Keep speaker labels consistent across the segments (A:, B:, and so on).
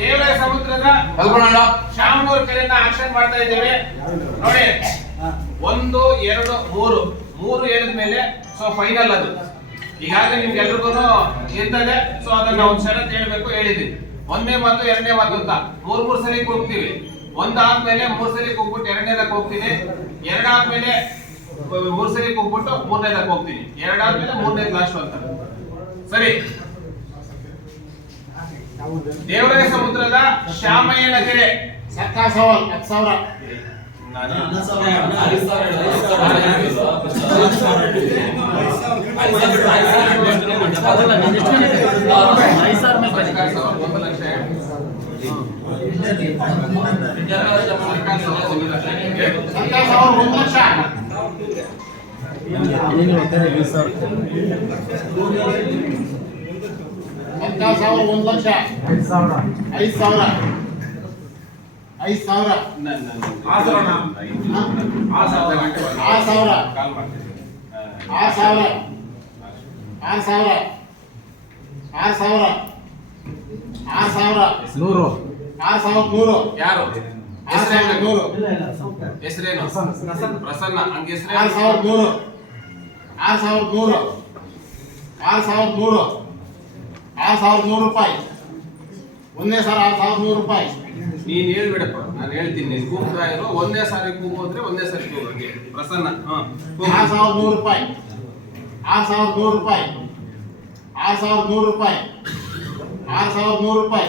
A: ದೇವರ ಸಮುದ್ರದ ಶಾಮನೂರ್ ಕೆರೆಯನ್ನ ಆಕ್ಷನ್ ಮಾಡ್ತಾ ಇದ್ದೇವೆ. ನೋಡಿ ಒಂದು ಎರಡು ಮೂರು. ಮೂರು ಹೇಳಿದ ಮೇಲೆ ಸೊ ಫೈನಲ್ ಅದು. ಈಗಾಗಲೇ ನಿಮ್ಗೆ ಎಲ್ರಿಗೂ ಇರ್ತದೆ ಸೊ ಅದನ್ನ ಒಂದ್ ಷರತ್ತು ಹೇಳ್ಬೇಕು ಹೇಳಿದ್ವಿ. ಒಂದೇ ಮಾತು ಎರಡನೇ ಮಾತು ಅಂತ. ಮೂರ್ ಮೂರ್ ಸಲ ಕೂಗ್ತೀವಿ. ಒಂದಾದ್ಮೇಲೆ ಮೂರ್ ಸಲ ಕೂಗ್ಬಿಟ್ಟು ಎರಡನೇದಕ್ಕೆ ಹೋಗ್ತೀನಿ ಎರಡಾದ್ಮೇಲೆ ಮೂರ್ ಸಲ ಕೂಗ್ಬಿಟ್ಟು ಮೂರನೇದಕ್ಕೆ ಹೋಗ್ತೀನಿ ಎರಡಾದ್ಮೇಲೆ ಮೂರನೇದು ಲಾಸ್ಟ್ ಅಂತ. ಸರಿ ದೇವರಾಯ ಸಮುದ್ರದ ಶ್ಯಾಮಯ್ಯನ ಕೆರೆ
B: ಒಂದು ಲಕ್ಷ ಹತ್ತು ಸಾವಿರ
A: ಒಂದು ಲಕ್ಷ
B: ಸರ್ಕಾರ ಸಾವಿರ ಒಂದು ಲಕ್ಷ. ಐದು ಸಾವಿರ. ಐದು ಸಾವಿರ. ಆರು ಸಾವಿರ. ಆರು ಸಾವಿರ ಆರು ಸಾವಿರ. ಆರು ಸಾವಿರ. ಆರು ಸಾವಿರ. ಆರು ಸಾವಿರ.
C: ನೂರು.
B: ಆರು ಸಾವಿರ ನೂರು.
A: ಯಾರು?
B: ಆರು ಸಾವಿರ ನೂರು.
A: ಹೆಸರೇನು? ಪ್ರಸನ್ನ ಹಂಗೆ
B: ಆರು
A: ಹೆಸರೇನು
B: ಸಾವಿರದ ನೂರು. ಆರು ಸಾವಿರದ ನೂರು. ಆರು ಸಾವಿರದ ನೂರು. ಆರು ಸಾವಿರದ ನೂರು ರೂಪಾಯಿ ಒಂದೇ ಸಲ ಆರು ಸಾವಿರದ ನೂರು ರೂಪಾಯಿ
A: ನೀನ್ ಹೇಳ್ಬಿಡಪ್ಪ ನಾನು ಹೇಳ್ತೀನಿ ನೀನ್ ಕೂಗ್ತಾ ಇರೋ ಒಂದೇ ಸಾರಿ ಕೂಗೋದ್ರೆ ಒಂದೇ ಸಾರಿ ಕೂಗೋಕೆ ಪ್ರಸನ್ನ.
B: ಆರು ಸಾವಿರದ ನೂರು ರೂಪಾಯಿ ಆರು ಸಾವಿರದ ನೂರು ರೂಪಾಯಿ ಆರು ಸಾವಿರದ ನೂರು ರೂಪಾಯಿ ಆರು ಸಾವಿರದ ನೂರು ರೂಪಾಯಿ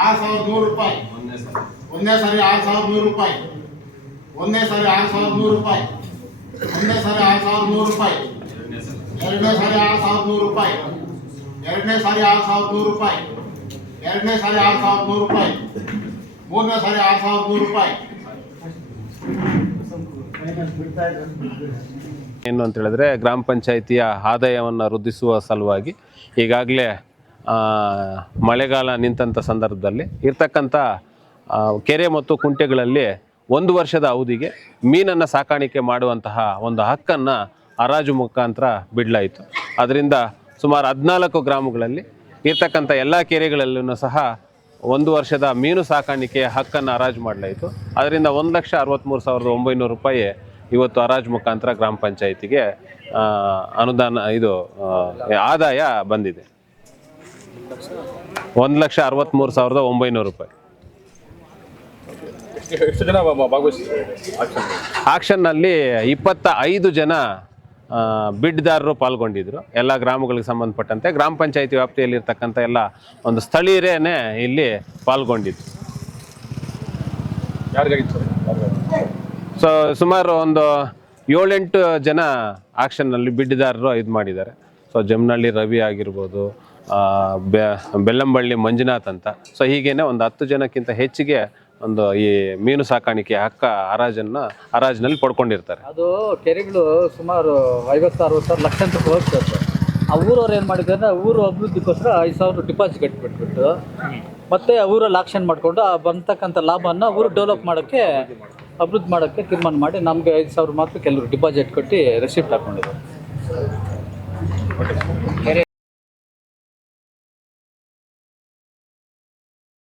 B: ಆರು ಸಾವಿರದ ನೂರು ರೂಪಾಯಿ
A: ಒಂದೇ ಸಾರಿ
B: ಒಂದೇ ಸಾರಿ ಆರು ಸಾವಿರದ ನೂರು ರೂಪಾಯಿ ಒಂದೇ ಸಾರಿ ಆರು ಸಾವಿರದ ನೂರು ರೂಪಾಯಿ ಒಂದೇ ಸಾರಿ ಆರು ಸಾವಿರದ ನೂರು ರೂಪಾಯಿ
A: ಎರಡನೇ ಸಾರಿ
B: ಆರು ಸಾವಿರದ ನೂರು ರೂಪಾಯಿ ಎರಡನೇ ಸಾರಿ ಆರು ಸಾವಿರದ ನೂರು ರೂಪಾಯಿ. ಎರಡನೇ ಸಾರಿ ಆರು ಸಾವಿರದ ನೂರು ರೂಪಾಯಿ. ಮೂರನೇ ಸಾರಿ ಆರು ಸಾವಿರದ ನೂರು ರೂಪಾಯಿ.
D: ಏನು ಅಂತ ಹೇಳಿದ್ರೆ ಗ್ರಾಮ ಪಂಚಾಯಿತಿಯ ಆದಾಯವನ್ನು ವೃದ್ಧಿಸುವ ಸಲುವಾಗಿ ಈಗಾಗಲೇ ಮಳೆಗಾಲ ನಿಂತಂಥ ಸಂದರ್ಭದಲ್ಲಿ ಇರ್ತಕ್ಕಂಥ ಕೆರೆ ಮತ್ತು ಕುಂಟೆಗಳಲ್ಲಿ ಒಂದು ವರ್ಷದ ಅವಧಿಗೆ ಮೀನನ್ನು ಸಾಕಾಣಿಕೆ ಮಾಡುವಂತಹ ಒಂದು ಹಕ್ಕನ್ನು ಹರಾಜು ಮುಖಾಂತರ ಬಿಡಲಾಯಿತು. ಅದರಿಂದ ಸುಮಾರು ಹದಿನಾಲ್ಕು ಗ್ರಾಮಗಳಲ್ಲಿ ಇರ್ತಕ್ಕಂಥ ಎಲ್ಲ ಕೆರೆಗಳಲ್ಲೂ ಸಹ ಒಂದು ವರ್ಷದ ಮೀನು ಸಾಕಾಣಿಕೆಯ ಹಕ್ಕನ್ನು ಹರಾಜು ಮಾಡಲಾಯಿತು. ಅದರಿಂದ ಒಂದು ಲಕ್ಷ ಅರವತ್ತ್ಮೂರು ಸಾವಿರದ ಒಂಬೈನೂರು ರೂಪಾಯಿ ಇವತ್ತು ಹರಾಜು ಮುಖಾಂತರ ಗ್ರಾಮ ಪಂಚಾಯಿತಿಗೆ ಅನುದಾನ ಇದು ಆದಾಯ ಬಂದಿದೆ. ಒಂದು ಲಕ್ಷ ಅರವತ್ತ್ಮೂರು ಸಾವಿರದ ಒಂಬೈನೂರು ರೂಪಾಯಿ. ಆಕ್ಷನ್ನಲ್ಲಿ ಇಪ್ಪತ್ತ ಐದು ಜನ ಬಿಡ್ದಾರರು ಪಾಲ್ಗೊಂಡಿದ್ರು. ಎಲ್ಲ ಗ್ರಾಮಗಳಿಗೆ ಸಂಬಂಧಪಟ್ಟಂತೆ ಗ್ರಾಮ ಪಂಚಾಯತಿ ವ್ಯಾಪ್ತಿಯಲ್ಲಿರ್ತಕ್ಕಂಥ ಎಲ್ಲ ಒಂದು ಸ್ಥಳೀಯರೇನೆ ಇಲ್ಲಿ ಪಾಲ್ಗೊಂಡಿದ್ರು.
E: ಯಾರಿಗಾಗಿತ್ತು
D: ಸೊ ಸುಮಾರು ಒಂದು ಏಳೆಂಟು ಜನ ಆಕ್ಷನ್ನಲ್ಲಿ ಬಿಡ್ದಾರರು ಇದು ಮಾಡಿದ್ದಾರೆ. ಸೊ ಜಮ್ನಹಳ್ಳಿ ರವಿ ಆಗಿರ್ಬೋದು ಬೆ- ಬೆಲ್ಲಂಬಳ್ಳಿ ಮಂಜುನಾಥ್ ಅಂತ. ಸೊ ಹೀಗೇನೆ ಒಂದು ಹತ್ತು ಜನಕ್ಕಿಂತ ಹೆಚ್ಚಿಗೆ ಒಂದು ಈ ಮೀನು ಸಾಕಾಣಿಕೆ ಹಕ್ಕ ಹರಾಜನ್ನ ಹರಾಜಿನಲ್ಲಿ ಪಡ್ಕೊಂಡಿರ್ತಾರೆ.
F: ಅದು ಕೆರೆಗಳು ಸುಮಾರು ಐವತ್ತು ಅರವತ್ತು ಸಾವಿರ ಲಕ್ಷಾಂತರ ಹೋಗ್ತದೆ ಸರ್ ಆ ಊರವ್ರು ಏನು ಮಾಡಿದ್ದಾರೆ ಅಂದ್ರೆ ಊರು ಅಭಿವೃದ್ಧಿಗೋಸ್ಕರ ಐದು ಸಾವಿರ ಡಿಪಾಸಿಟ್ ಕಟ್ಟಿಬಿಟ್ಬಿಟ್ಟು ಮತ್ತೆ ಊರಲ್ಲಿ ಆಕ್ಷನ್ ಮಾಡಿಕೊಂಡು ಆ ಬಂತಕ್ಕಂಥ ಲಾಭನ ಊರು ಡೆವಲಪ್ ಮಾಡೋಕ್ಕೆ ಅಭಿವೃದ್ಧಿ ಮಾಡೋಕ್ಕೆ ತೀರ್ಮಾನ ಮಾಡಿ ನಮಗೆ ಐದು ಸಾವಿರ ಮಾತ್ರ ಕೆಲವರು ಡಿಪಾಸಿಟ್ ಕಟ್ಟಿ ರೆಸಿಪ್ಟ್ ಹಾಕೊಂಡಿದ್ದಾರೆ.